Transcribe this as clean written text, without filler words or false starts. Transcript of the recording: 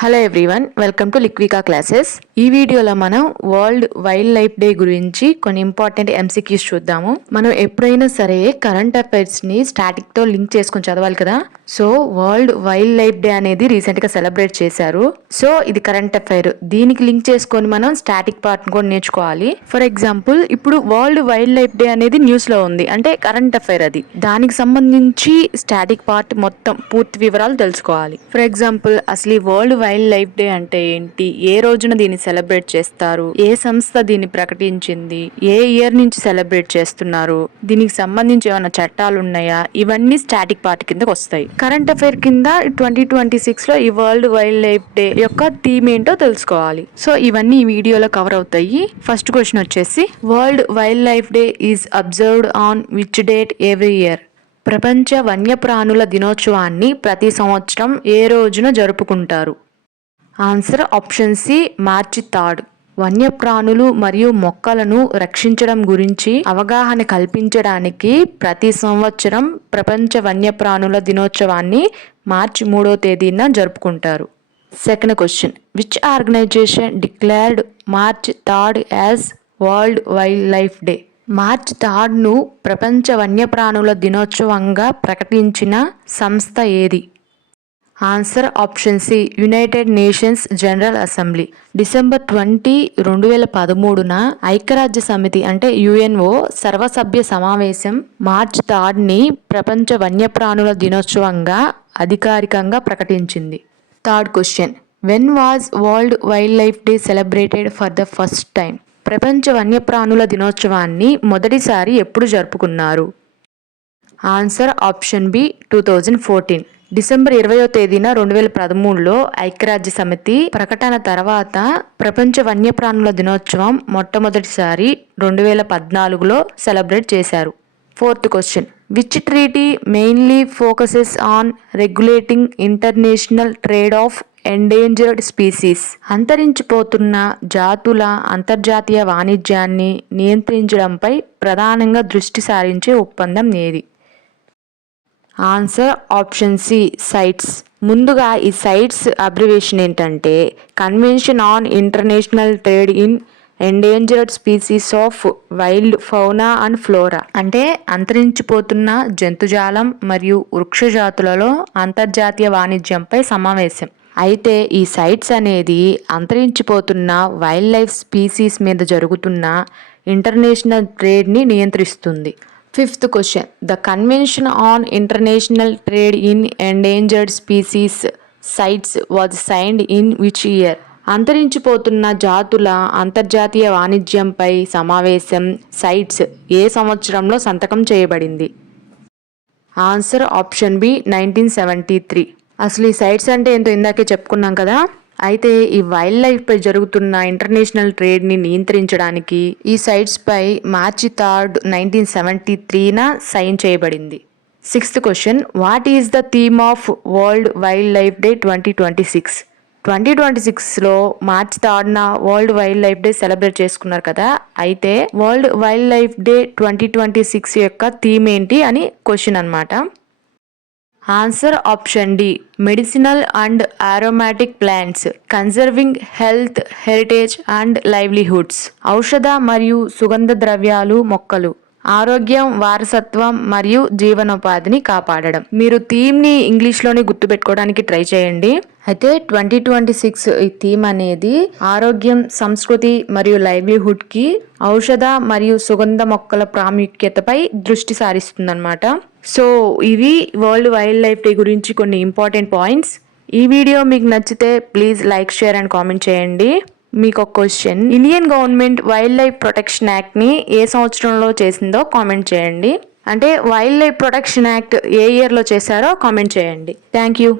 Hello everyone, welcome to లిక్వికా classes. ఈ వీడియోలో మనం వరల్డ్ వైల్డ్ లైఫ్ డే గురించి కొన్ని ఇంపార్టెంట్ ఎంసీక్యూస్ చూద్దాము. మనం ఎప్పుడైనా సరే కరెంట్ అఫైర్స్ ని స్టాటిక్ తో లింక్ చేసుకొని చదవాలి కదా. So world wild life day అనేది రీసెంట్ గా సెలబ్రేట్ చేశారు. సో ఇది కరెంట్ అఫైర్, దీనికి లింక్ చేసుకొని మనం స్టాటిక్ పార్ట్ కూడా నేర్చుకోవాలి. ఫర్ ఎగ్జాంపుల్, ఇప్పుడు వరల్డ్ వైల్డ్ లైఫ్ డే అనేది న్యూస్ లో ఉంది, అంటే కరెంట్ అఫైర్ అది. దానికి సంబంధించి స్టాటిక్ పార్ట్ మొత్తం పూర్తి వివరాలు తెలుసుకోవాలి. ఫర్ ఎగ్జాంపుల్, అసలు ఈ వరల్డ్ వైల్డ్ లైఫ్ డే అంటే ఏంటి, ఏ రోజున దీన్ని సెలబ్రేట్ చేస్తారు, ఏ సంస్థ దీన్ని ప్రకటించింది, ఏ ఇయర్ నుంచి సెలబ్రేట్ చేస్తున్నారు, దీనికి సంబంధించి ఏమైనా చట్టాలు ఉన్నాయా, ఇవన్నీ స్టాటిక్ పార్ట్ కిందకి వస్తాయి. కరెంట్ అఫైర్ కింద 2026 లో ఈ వరల్డ్ వైల్డ్ లైఫ్ డే యొక్క థీమ్ ఏంటో తెలుసుకోవాలి. సో ఇవన్నీ ఈ వీడియోలో కవర్ అవుతాయి. ఫస్ట్ క్వశ్చన్ వచ్చేసి, world wild life day is observed on which date every year? ప్రపంచ వన్యప్రాణుల దినోత్సవాన్ని ప్రతి సంవత్సరం ఏ రోజున జరుపుకుంటారు? ఆన్సర్ ఆప్షన్ సి, మార్చి 3. వన్యప్రాణులు మరియు మొక్కలను రక్షించడం గురించి అవగాహన కల్పించడానికి ప్రతి సంవత్సరం ప్రపంచ వన్యప్రాణుల దినోత్సవాన్ని మార్చి 3వ తేదీన జరుపుకుంటారు. Second question, which organisation declared March 3 as world wild life day? మార్చి 3ను ప్రపంచ వన్యప్రాణుల దినోత్సవంగా ప్రకటించిన సంస్థ ఏది? Answer option C, United Nations General Assembly. December 20, 2013న ఐక్యరాజ్య సమితి అంటే యుఎన్ఓ సర్వసభ్య సమావేశం మార్చి 3ని ప్రపంచ వన్యప్రాణుల దినోత్సవంగా అధికారికంగా ప్రకటించింది. Third question, when was world wild life day celebrated for the first time? ప్రపంచ వన్యప్రాణుల దినోత్సవాన్ని మొదటిసారి ఎప్పుడు జరుపుకున్నారు? Answer option B, 2014. డిసెంబర్ 20వ తేదీన 2013లో ఐక్యరాజ్య సమితి ప్రకటన తర్వాత ప్రపంచ వన్యప్రాణుల దినోత్సవం మొట్టమొదటిసారి 2014లో సెలబ్రేట్ చేశారు. Fourth question, which treaty mainly focuses on regulating international trade of endangered species? అంతరించిపోతున్న జాతుల అంతర్జాతీయ వాణిజ్యాన్ని నియంత్రించడంపై ప్రధానంగా దృష్టి సారించే ఒప్పందం ఏది? Answer option C, CITES. ముందుగా ఈ సైట్స్ అబ్రివేషన్ ఏంటంటే convention on international trade in endangered species of wild fauna and flora. అంటే అంతరించిపోతున్న జంతుజాలం మరియు వృక్షజాతులలో అంతర్జాతీయ వాణిజ్యంపై సమావేశం. అయితే ఈ సైట్స్ అనేది అంతరించిపోతున్న వైల్డ్ లైఫ్ స్పీసీస్ మీద జరుగుతున్న ఇంటర్నేషనల్ ట్రేడ్ని నియంత్రిస్తుంది. Fifth question, the convention on international trade in endangered species CITES was signed in which year? అంతరించిపోతున్న జాతుల అంతర్జాతీయ వాణిజ్యంపై సమావేశం సైట్స్ ఏ సంవత్సరంలో సంతకం చేయబడింది? Answer option B, 1973. అసలు ఈ సైట్స్ అంటే ఏంటో ఇందాకే చెప్పుకున్నాం కదా. అయితే ఈ వైల్డ్ లైఫ్ పై జరుగుతున్న ఇంటర్నేషనల్ ట్రేడ్ ని నియంత్రించడానికి ఈ సైట్స్ పై మార్చి 3, 1973న సైన్ చేయబడింది. Sixth question, what is the theme of world wild life day 2026? 2026లో మార్చి 3న world wild life day celebrate చేసుకున్నారు కదా. అయితే వరల్డ్ వైల్డ్ లైఫ్ డే 2026 యొక్క థీమ్ ఏంటి అని క్వశ్చన్ అన్నమాట. Answer option D, medicinal and aromatic plants conserving health, heritage and livelihoods. ఔషధ మరియు సుగంధ ద్రవ్యాలు మొక్కలు ఆరోగ్యం, వారసత్వం మరియు జీవనోపాధిని కాపాడడం. మీరు థీమ్ని ఇంగ్లీష్లోనే గుర్తుపెట్టుకోవడానికి ట్రై చేయండి. అయితే 2026 ఈ థీమ్ అనేది ఆరోగ్యం, సంస్కృతి మరియు లైవ్లీహుడ్కి ఔషధ మరియు సుగంధ మొక్కల ప్రాముఖ్యతపై దృష్టి సారిస్తుందన్నమాట. సో ఇవి వరల్డ్ వైల్డ్ లైఫ్ డే గురించి కొన్ని ఇంపార్టెంట్ పాయింట్స్. ఈ వీడియో మీకు నచ్చితే please like, share and comment చేయండి. మీకు ఒక question, Indian government wildlife protection యాక్ట్ని ఏ సంవత్సరంలో చేసిందో కామెంట్ చేయండి. అంటే వైల్డ్ లైఫ్ ప్రొటెక్షన్ యాక్ట్ ఏ ఇయర్లో చేశారో కామెంట్ చేయండి. Thank you.